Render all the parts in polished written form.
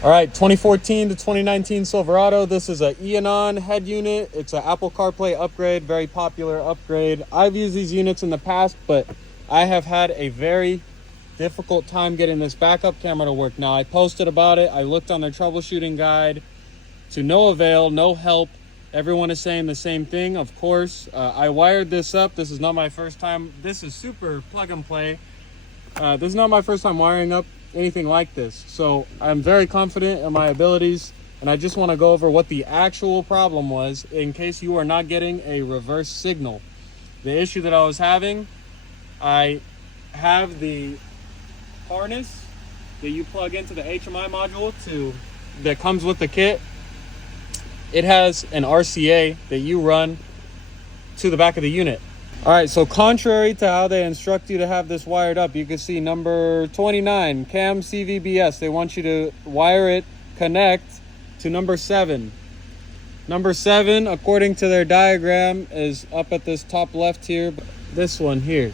All right, 2014 to 2019 Silverado. This is a Eonon head unit. It's an Apple CarPlay upgrade, very popular upgrade. I've used these units in the past, but I have had a very difficult time getting this backup camera to work. Now, I posted about it. I looked on their troubleshooting guide to no avail, no help. Everyone is saying the same thing, of course. I wired this up. This is not my first time. This is super plug and play. This is not my first time wiring up anything like this, so I'm very confident in my abilities, and I just want to go over what the actual problem was in case you are not getting a reverse signal. The issue that I was having, I have the harness that you plug into the HMI module that comes with the kit. It has an RCA that you run to the back of the unit. All right, so contrary to how they instruct you to have this wired up, you can see number 29, CAM CVBS. They want you to wire it, connect to number 7. Number 7, according to their diagram, is up at this top left here. This one here.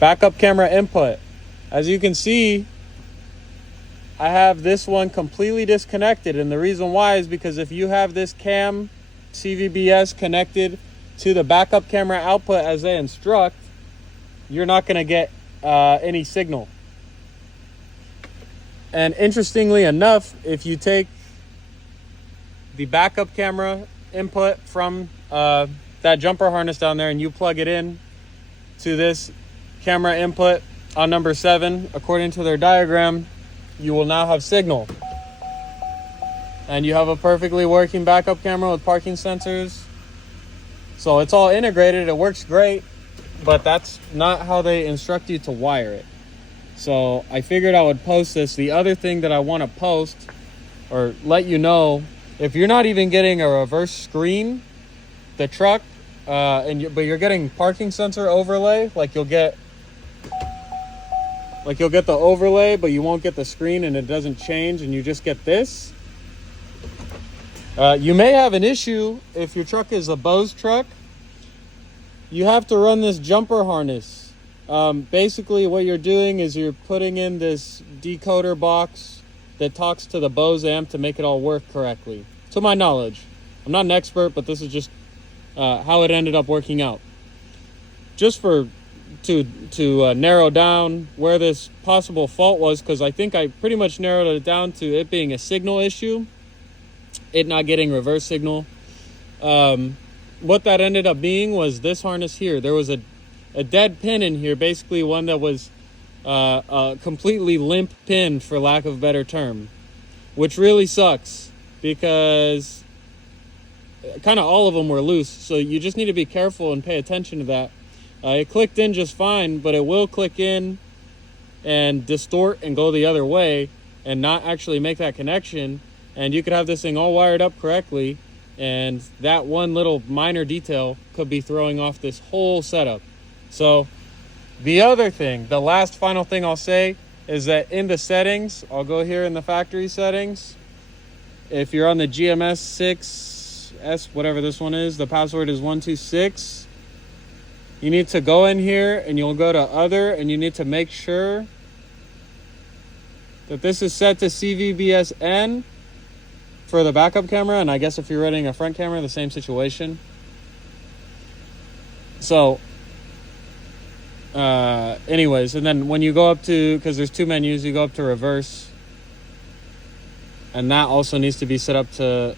Backup camera input. As you can see, I have this one completely disconnected. And the reason why is because if you have this CAM CVBS connected to the backup camera output as they instruct, you're not going to get any signal. And interestingly enough, if you take the backup camera input from that jumper harness down there and you plug it in to this camera input on number 7, according to their diagram, you will now have signal. And you have a perfectly working backup camera with parking sensors. So it's all integrated, it works great, but that's not how they instruct you to wire it. So I figured I would post this. The other thing that I want to post or let you know, if you're not even getting a reverse screen, the truck, but you're getting parking sensor overlay, like you'll get the overlay, but you won't get the screen and it doesn't change and you just get this. You may have an issue if your truck is a Bose truck. You have to run this jumper harness. Basically what you're doing is you're putting in this decoder box that talks to the Bose amp to make it all work correctly. To my knowledge. I'm not an expert, but this is just how it ended up working out. Just to narrow down where this possible fault was, because I think I pretty much narrowed it down to it being a signal issue. It not getting reverse signal. What that ended up being was this harness here. There was a dead pin in here, basically one that was a completely limp pin, for lack of a better term, which really sucks because kind of all of them were loose. So you just need to be careful and pay attention to that. It clicked in just fine, but it will click in and distort and go the other way and not actually make that connection. And you could have this thing all wired up correctly, and that one little minor detail could be throwing off this whole setup. So the other thing, the last final thing I'll say is that in the settings, I'll go here in the factory settings. If you're on the GMS 6S, whatever this one is, the password is 126. You need to go in here and you'll go to other, and you need to make sure that this is set to CVBS-N for the backup camera, and I guess if you're running a front camera, the same situation. So anyways, and then when you go up to, because there's 2 menus, you go up to reverse, and that also needs to be set up to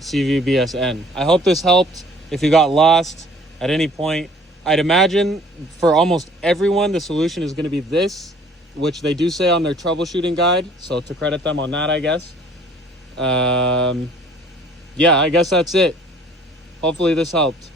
CVBS-N. I hope this helped. If you got lost at any point, I'd imagine for almost everyone the solution is going to be this, which they do say on their troubleshooting guide, so to credit them on that, I guess. Yeah, I guess that's it. Hopefully this helped.